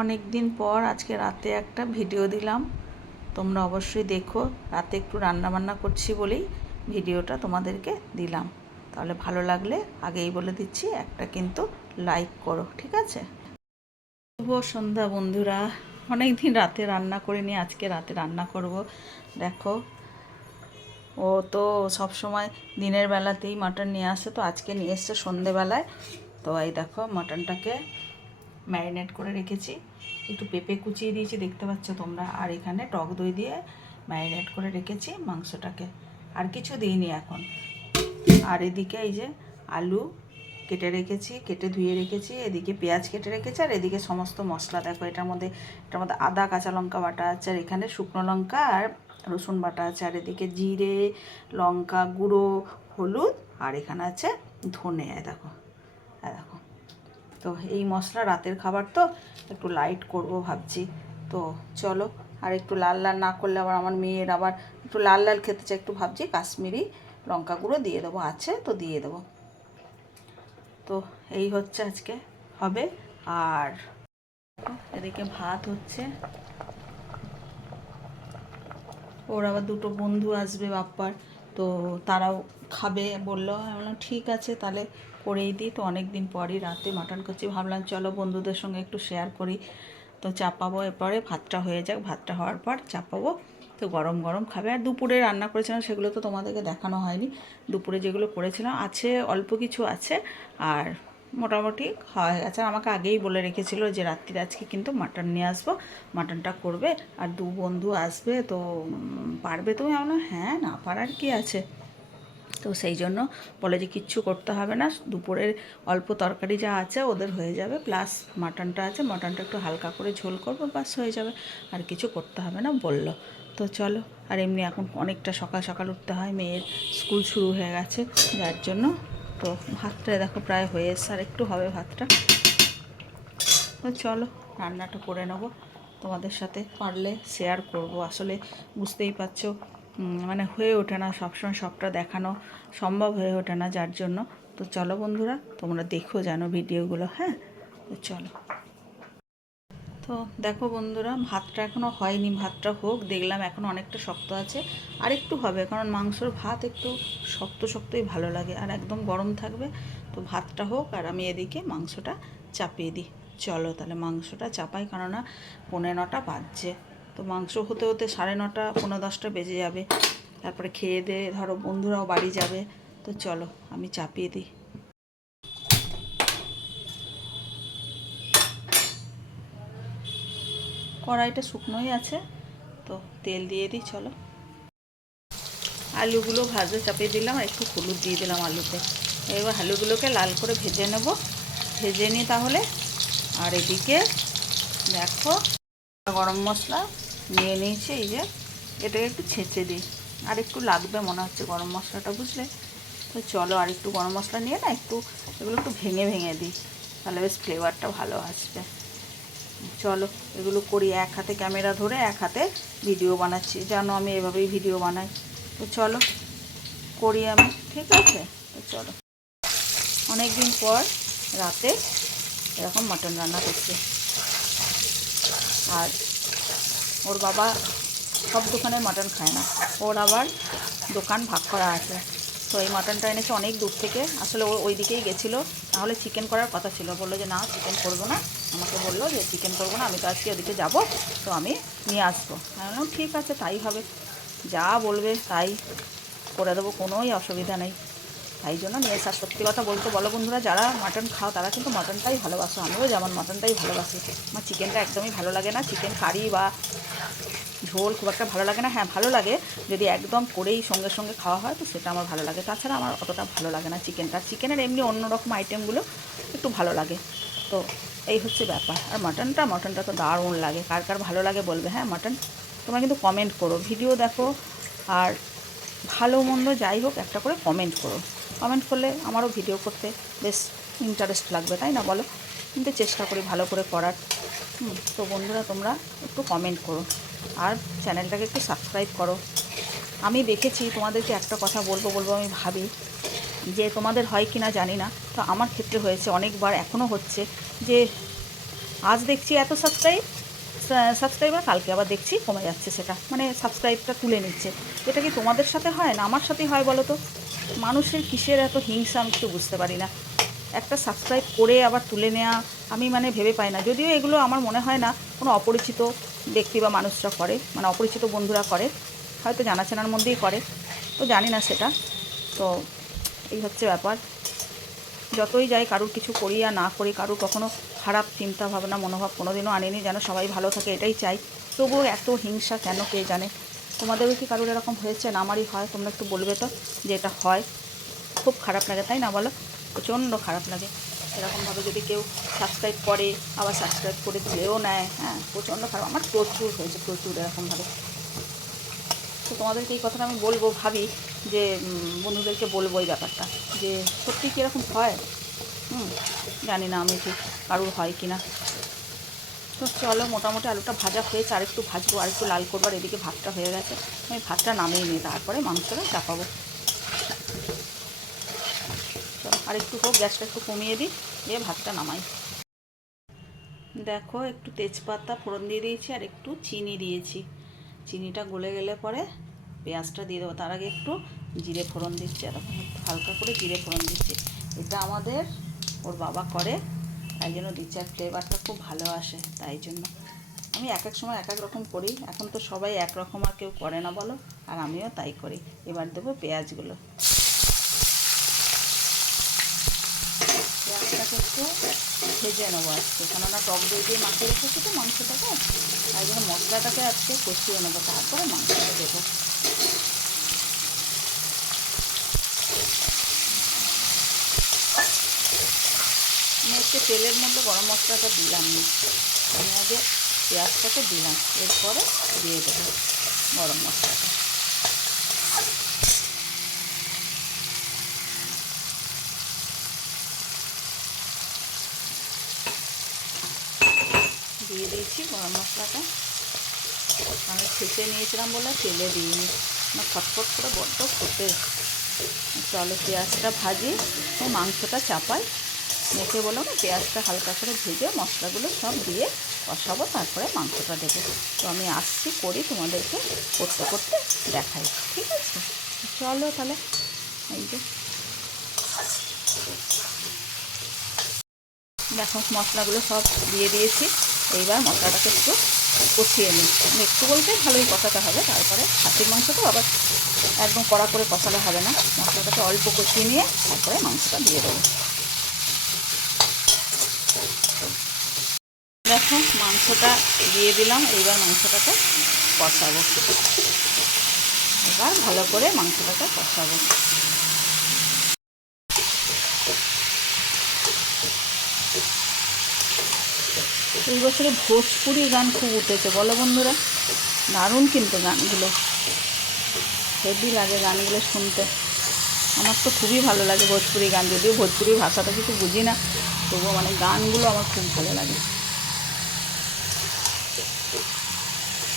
অনেক দিন পর আজকে রাতে একটা ভিডিও দিলাম, তোমরা অবশ্যই দেখো। রাতে একটু রান্না বান্না করছি বলেই ভিডিওটা তোমাদেরকে দিলাম। তাহলে ভালো লাগলে আগেই বলে দিচ্ছি, একটা কিন্তু লাইক করো, ঠিক আছে? শুভ সন্ধ্যা বন্ধুরা। অনেক দিন রাতে রান্না করিনি, আজকে রাতে রান্না করব। দেখো, ও তো সব সময় দিনের বেলাতেই মাটন নিয়ে আসে, তো আজকে নিয়ে এসছে সন্ধেবেলায়। তো এই দেখো, মাটনটাকে ম্যারিনেট করে রেখেছি, একটু পেঁপে কুচিয়ে দিয়েছি, দেখতে পাচ্ছ তোমরা। আর এখানে টক দই দিয়ে ম্যারিনেট করে রেখেছি মাংসটাকে, আর কিছু দিইনি এখন। আর এদিকে এই যে আলু কেটে রেখেছি, কেটে ধুয়ে রেখেছি, এদিকে পেঁয়াজ কেটে রেখেছি, আর এদিকে সমস্ত মশলা দেখো। এটার মধ্যে আদা কাঁচা লঙ্কা বাটা আছে, আর এখানে শুকনো লঙ্কা আর রসুন বাটা আছে, আর এদিকে জিরে লঙ্কা গুঁড়ো, হলুদ, আর এখানে আছে ধনে। দেখো, দেখো। তো এই মশলা রাতের খাবার তো একটু লাইট করব ভাবছি। তো চলো, আর একটু লাল লাল না করলে আবার আমার মেয়ের আবার একটু লাল লাল খেতে চাই, একটু ভাবছি কাশ্মীরি লঙ্কা গুঁড়ো দিয়ে দেবো, আছে তো দিয়ে দেবো। তো এই হচ্ছে আজকে হবে। আর এদিকে ভাত হচ্ছে, ওর আবার দুটো বন্ধু আসবে বাপ্পার, তো তারাও খাবে বললো। আমি বললাম ঠিক আছে, তাহলে করেই দিই। তো অনেক দিন পরই রাতে মাটন করছি, ভাবলাম চলো বন্ধুদের সঙ্গে একটু শেয়ার করি। তো চাপাবো, এরপরে ভাতটা হয়ে যাক, ভাতটা হওয়ার পর চাপাবো। তো গরম গরম খাবে। আর দুপুরে রান্না করেছিলাম সেগুলো তো তোমাদেরকে দেখানো হয়নি। দুপুরে যেগুলো করেছিলাম আছে, অল্প কিছু আছে, আর মোটামুটি খাওয়া হয়ে গেছে। আর আমাকে আগেই বলে রেখেছিল যে রাত্রিরে আজকে কিন্তু মাটন নিয়ে আসবো, মাটনটা করবে। আর দু বন্ধু আসবে, তো পারবে তুমি? আমরা হ্যাঁ, না পারার কি আছে। তো সেই জন্য বলে যে কিচ্ছু করতে হবে না, দুপুরের অল্প তরকারি যা আছে ওদের হয়ে যাবে, প্লাস মাটনটা আছে, মাটনটা একটু হালকা করে ঝোল করবো, বাস হয়ে যাবে, আর কিছু করতে হবে না বলল। তো চলো। আর এমনি এখন অনেকটা সকাল সকাল উঠতে হয়, মেয়ের স্কুল শুরু হয়ে গেছে, যার জন্য। তো ভাতটা দেখো প্রায় হয়ে এসছে, আর একটু হবে ভাতটা। তো চলো, রান্নাটা করে নেবো, তোমাদের সাথে পারলে শেয়ার করব। আসলে বুঝতেই পারছো, মানে হয়ে ওঠে না সবসময় সবটা দেখানো, সম্ভব হয়ে ওঠে না, যার জন্য। তো চলো বন্ধুরা, তোমরা দেখো জানো ভিডিওগুলো, হ্যাঁ? তো চলো। তো দেখো বন্ধুরা, ভাতটা এখনও হয়নি, ভাতটা হোক। দেখলাম এখন অনেকটা শক্ত আছে, আর একটু হবে, কারণ মাংসর ভাত একটু শক্ত শক্তই ভালো লাগে, আর একদম গরম থাকবে। তো ভাতটা হোক, আর আমি এদিকে মাংসটা চাপিয়ে দিই। চলো তাহলে মাংসটা চাপাই, কেননা 9:45 বাজছে। তো মাংস হতে হতে 9:30 10:30 বেজে যাবে। তারপরে খেয়ে দিয়ে ধরো বন্ধুরাও বাড়ি যাবে। তো চলো আমি চাপিয়ে দিই। কড়াইটা শুকনোই আছে, তো তেল দিয়ে দিই। চলো, আলুগুলো ভাজতে চাপিয়ে দিলাম, আর একটু হলুদ দিয়ে দিলাম আলুতে। এবার আলুগুলোকে লাল করে ভেজে নেব, ভেজে নিই তাহলে। আর এদিকে দেখো, গরম মশলা নিয়ে নিয়েছি, এই যে এটাকে একটু ছেঁচে দিই। আর একটু লাগবে মনে হচ্ছে গরম মশলাটা, বুঝলে? তো চলো, আর একটু গরম মশলা নিয়ে না একটু এগুলো একটু ভেঙে ভেঙে দিই, তাহলে বেশ ফ্লেভারটা ভালো আসবে। চলো এগুলো করি, এক হাতে ক্যামেরা ধরে এক হাতে ভিডিও বানাচ্ছি, জানো আমি এভাবেই ভিডিও বানাই। তো চলো করি আমি, ঠিক আছে? তো চলো, অনেক দিন পর রাতে এরকম মাটন রান্না করছি। আর ওর বাবা সব দোকানে মাটন খায় না, ওর আবার দোকান ভাগ করা আছে। তো এই মাটনটা এনেছে অনেক দূর থেকে, আসলে ও ওই দিকেই গেছিলো, নাহলে চিকেন করার কথা ছিল। বললো যে না, চিকেন করবো না। আমাকে বললো যে চিকেন করবো না, আমি তো আজকে ওদিকে যাবো, তো আমি নিয়ে আসবো। আমি বললাম ঠিক আছে, তাই হবে, যা বলবে তাই করে দেবো, কোনোই অসুবিধা নেই। তাই জন্য নিয়ে এসে। সত্যি কথা বলতে বলো বন্ধুরা, যারা মাটন খাও তারা কিন্তু মাটনটাই ভালোবাসো, আমিও যেমন মাটনটাই ভালোবাসি। আমার চিকেনটা একদমই ভালো লাগে না, চিকেন কারি বা ঝোল খুব একটা ভালো লাগে না। হ্যাঁ ভালো লাগে, যদি একদম করেই সঙ্গে সঙ্গে খাওয়া হয় তো সেটা আমার ভালো লাগে, তাছাড়া আমার অতটা ভালো লাগে না চিকেনটা। চিকেনের এমনি অন্যরকম আইটেমগুলো একটু ভালো লাগে। তো এই হচ্ছে ব্যাপার। আর মাটনটা তো দারুণ লাগে, কার কার ভালো লাগে বলবে, হ্যাঁ মাটন। তোমরা কিন্তু কমেন্ট করো, ভিডিও দেখো, আর ভালো মন্দ যাই হোক একটা করে কমেন্ট করো। কমেন্ট করলে আমারও ভিডিও করতে বেশ ইন্টারেস্ট লাগবে, তাই না বলো? কিন্তু চেষ্টা করি ভালো করে করার। তো বন্ধুরা তোমরা একটু কমেন্ট করো, আর চ্যানেলটাকে একটু সাবস্ক্রাইব করো। আমি দেখেছি, তোমাদেরকে একটা কথা বলবো আমি ভাবি, যে তোমাদের হয় কি না জানি না, তো আমার ক্ষেত্রে হয়েছে অনেকবার, এখনও হচ্ছে, যে আজ দেখছি এত সাবস্ক্রাইবার, কালকে আবার দেখছি কমে যাচ্ছে, সেটা মানে সাবস্ক্রাইবটা তুলে নিচ্ছে। এটা কি তোমাদের সাথে হয় না আমার সাথেই হয় বলো তো? মানুষের কিসের এত হিংসা আমি কিছু বুঝতে পারি না। একটা সাবস্ক্রাইব করে আবার তুলে নেওয়া আমি মানে ভেবে পাই না। যদিও এগুলো আমার মনে হয় না কোনো অপরিচিত ব্যক্তি বা মানুষরা করে, মানে অপরিচিত বন্ধুরা করে, হয়তো জানাশোনার মধ্যেই করে, তো জানি না সেটা। তো এই হচ্ছে ব্যাপার। যতই যাই কারুর কিছু করি আর না করি, কারুর কখনো খারাপ চিন্তা ভাবনা মনোভাব কোনোদিনও আনিনি, যেন সবাই ভালো থাকে এটাই চাই। তবুও এত হিংসা কেন কে জানে। তোমাদেরও কি কারুর এরকম হয়েছে? না আমারই হয়? তোমরা একটু বলবে তো যে এটা হয়। খুব খারাপ লাগে, তাই না বলো? প্রচণ্ড খারাপ লাগে। এরকমভাবে যদি কেউ সাবস্ক্রাইব করে আবার সাবস্ক্রাইব করে তুলেও নেয়, হ্যাঁ প্রচণ্ড খারাপ। আমার প্রচুর হয়েছে, প্রচুর এরকমভাবে। তো তোমাদেরকে এই কথাটা আমি বলবো, ভাবি যে বন্ধুদেরকে বলবো এই ব্যাপারটা, যে সত্যি কি এরকম হয়। জানি না আমি ঠিক কারুর হয় কি না। তো চলো, মোটামুটি আলুটা ভাজা হয়েছে, আর একটু ভাজবো, আর একটু লাল করবার। এদিকে ভাতটা হয়ে গেছে, আমি ভাতটা নামিয়ে নিই, তারপরে মাংসটা চাপাবো। চলো আর একটু হোক, গ্যাসটা একটু কমিয়ে দিই, দিয়ে ভাতটা নামাই। দেখো একটু তেজপাতা ফোড়ন দিয়ে দিয়েছি, আর একটু চিনি দিয়েছি। চিনিটা গলে গেলে পরে পেঁয়াজটা দিয়ে দেবো। তার আগে একটু জিরে ফোড়ন দিচ্ছি, এরকম একটু হালকা করে জিরে ফোড়ন দিচ্ছি। এটা আমাদের ওর বাবা করে, তাই জন্য দিচ্ছি, আর ফ্লেভারটা খুব ভালো আসে, তাই জন্য। আমি এক এক সময় এক এক রকম করি, এখন তো সবাই একরকম আর কেউ করে না বলো, আর আমিও তাই করি। এবার দেবো পেঁয়াজগুলো। পেঁয়াজটাকে একটু ভেজে নেবো আজকে, কেননা টক দই দিয়ে মাখিয়ে রেখেছি তো মাংসটাকে, তাই জন্য মশলাটাকে আজকে কষিয়ে নেবো, তারপরে মাংসটা দেবো। আমি একটু তেলের মধ্যে গরম মশলাটা দিলাম না, আমি আগে পেঁয়াজটাকে দিলাম, এরপরে দিয়ে দেবো গরম মশলাটা। দিয়ে দিয়েছি গরম মশলাটা, আমি ছেঁচে নিয়েছিলাম বলে তেলে দিইনি, আমার ফটফট করে বড্ড ফুটে। চলো পেঁয়াজটা ভাজি, মাংসটা চাপাই, মেখে বলো না, পেঁয়াজটা হালকা করে ভেজে মশলাগুলো সব দিয়ে কষাবো, তারপরে মাংসটা দেবো। তো আমি আসছি, করি, তোমাদেরকে করতে করতে দেখাই, ঠিক আছে? চলো তাহলে। এই যে দেখো মশলাগুলো সব দিয়ে দিয়েছি, এইবার মশলাটাকে একটু কষিয়ে নিই। একটু বলতে ভালোই কষাতে হবে, তারপরে খাসির মাংস তো আবার একদম কড়া করে কষালে হবে না, মশলাটাকে অল্প কষিয়ে নিয়ে তারপরে মাংসটা দিয়ে দেবো। দেখো মাংসটা দিয়ে দিলাম, এইবার মাংসটাকে কষাবো, এবার ভালো করে মাংসটাকে কষাবো। এই বছরে ভোজপুরি গান খুব উঠেছে বলো বন্ধুরা, দারুণ কিন্তু গানগুলো, হেভি লাগে গানগুলো শুনতে। আমার তো খুবই ভালো লাগে ভোজপুরি গান, যদিও ভোজপুরি ভাষাটা কিছু বুঝি না, তবুও মানে গানগুলো আমার খুব ভালো লাগে।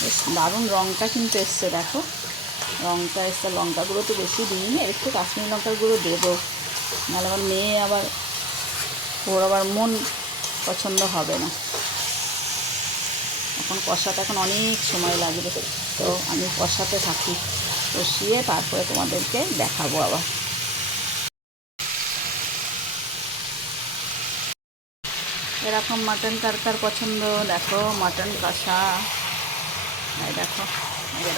বেশ দারুণ রঙটা কিন্তু এসছে, দেখো রঙটা এসছে। লঙ্কা গুঁড়ো তো বেশি দিইনি, একটু কাশ্মীরি লঙ্কার গুঁড়ো দেবো, নাহলে আমার মেয়ে আবার, ওর আবার মন পছন্দ হবে না। এখন কষাতে এখন অনেক সময় লাগবে, তো আমি কষাতে থাকি, কষিয়ে তারপরে তোমাদেরকে দেখাবো আবার। এরকম মাটন কার কার পছন্দ, দেখো মাটন কষা, এই দেখো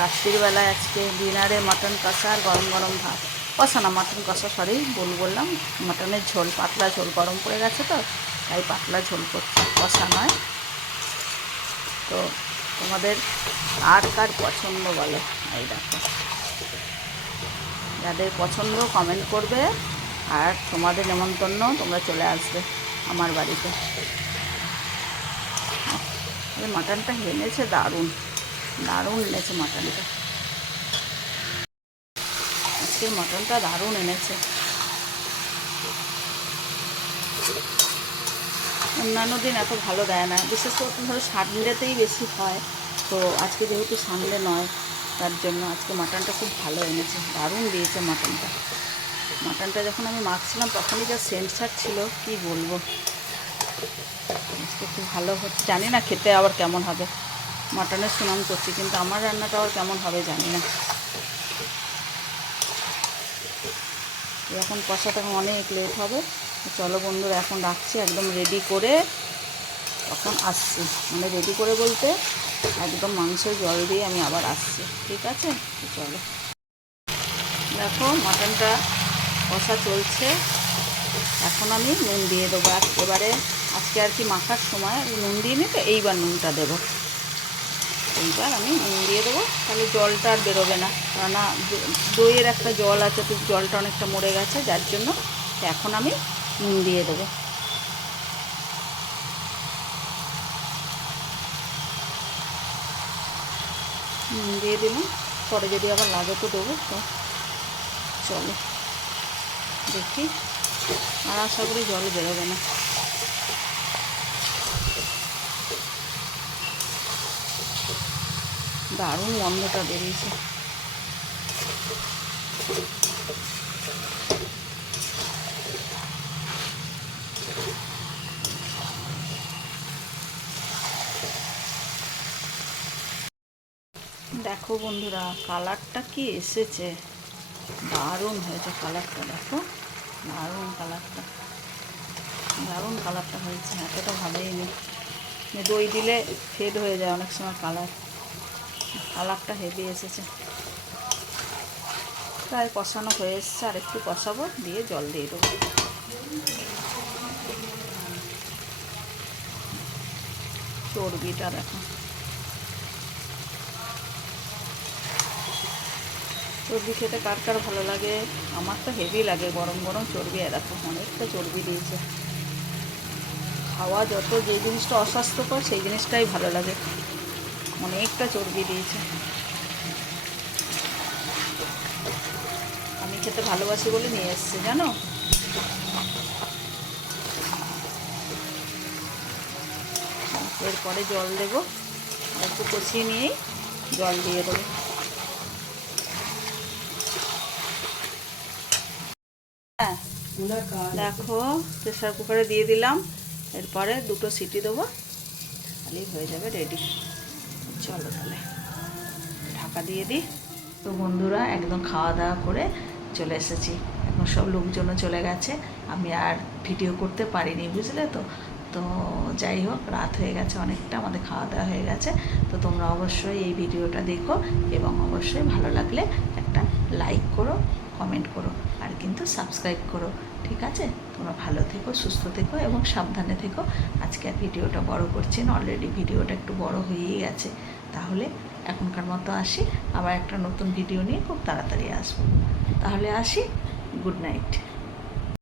রাত্রিবেলায় আজকে ডিনারে মাটন কষা আর গরম গরম ভাত, কষা না মাটন কষা, সরি বললাম, মাটনের ঝোল, পাতলা ঝোল, গরম পড়ে গেছে তো তাই পাতলা ঝোল করছি, কষা নয়। তো তোমাদের আর কার পছন্দ বলো, এই দেখো যাদের পছন্দ কমেন্ট করবে, আর তোমাদের নেমন্তন্ন, তোমরা চলে আসবে আমার বাড়িতে। মাটনটা এনেছে দারুণ, দারুণ এনেছে মাটনটা, আজকের মাটনটা দারুণ এনেছে। অন্যান্য দিন এত ভালো দেয় না, বিশেষ করে ধরো সানডেতেই বেশি হয়, তো আজকে যেহেতু সানডে নয় তার জন্য আজকে মাটনটা খুব ভালো এনেছে, দারুণ দিয়েছে মাটনটা। মাটনটা যখন আমি মাখছিলাম তখনই যা সেন্ট ছাড় ছিল, কী বলবো। আজকে একটু ভালো হচ্ছে, জানি না খেতে আবার কেমন হবে। মাটনের সুনাম করছি, কিন্তু আমার রান্নাটা আবার কেমন হবে জানি না। এখন কষাটা অনেক লেট হবে। চলো বন্ধুরা, এখন রাখছি, একদম রেডি করে তখন আসছি। মানে রেডি করে বলতে একদম মাংসের জল দিয়ে আমি আবার আসছি, ঠিক আছে? চলো, দেখো মাটনটা কষা চলছে। এখন আমি নুন দিয়ে দেবো। এবারে আজকে আর কি মাখার সময় নুন দিয়ে নিতে, এইবার নুনটা দেবো। এইবার আমি নুন দিয়ে দেবো, তাহলে জলটা আর বেরোবে না। কেননা দইয়ের একটা জল আছে, তো জলটা অনেকটা মরে গেছে, যার জন্য এখন আমি নুন দিয়ে দেবো। নুন দিয়ে দিলাম, পরে যদি আবার লাগে তো দেবো। তো চলো দেখি, আর আশা করি জল বেরোবে না। দারুণ গন্ধটা বেরিয়েছে। দেখো বন্ধুরা, কালারটা কি এসেছে, দারুণ হয়েছে কালারটা। দেখো দারুণ কালারটা, দারুণ কালারটা হয়েছে। এতটা ভালোই নেই, দই দিলে ফেড হয়ে যায় অনেক সময় কালার। কালারটা হেভি এসেছে। প্রায় কষানো হয়ে এসছে, আর একটু কষাবো, দিয়ে জল দিয়ে দেবো। চর্বিটা দেখো, চর্বি খেতে কার কার ভালো লাগে? আমার তো হেভি লাগে, গরম গরম চর্বি। দেখো অনেকটা চর্বি দিয়েছে। খাওয়া যত যে জিনিসটা অস্বাস্থ্যকর সেই জিনিসটাই ভালো লাগে। অনেকটা চর্বি দিয়েছে। আমি খেতে ভালোবাসি বলে নিয়ে এসছে, জানো। এরপরে জল দেবো, একটু কষিয়ে নিয়েই জল দিয়ে দেবো। হ্যাঁ দেখো, প্রেসার কুকারে দিয়ে দিলাম। এরপরে 2টো সিটি দেবো, তাহলেই হয়ে যাবে রেডি। চলো তাহলে ঢাকা দিয়ে দিই। তো বন্ধুরা, একদম খাওয়া দাওয়া করে চলে এসেছি। এখন সব লোকজনও চলে গেছে, আমি আর ভিডিও করতে পারিনি, বুঝলে তো। তো যাই হোক, রাত হয়ে গেছে অনেকটা, আমাদের খাওয়া দাওয়া হয়ে গেছে। তো তোমরা অবশ্যই এই ভিডিওটা দেখো, এবং অবশ্যই ভালো লাগলে একটা লাইক করো, কমেন্ট করো, আর কিন্তু সাবস্ক্রাইব করো, ঠিক আছে? তোমরা ভালো থেকো, সুস্থ থেকো এবং সাবধানে থেকো। আজকে আর ভিডিওটা বড় করছি না, অলরেডি ভিডিওটা একটু বড় হয়েই গেছে। তাহলে এখনকার মতো আসি, আবার একটা নতুন ভিডিও নিয়ে খুব তাড়াতাড়ি আসবো। তাহলে আসি, গুড নাইট।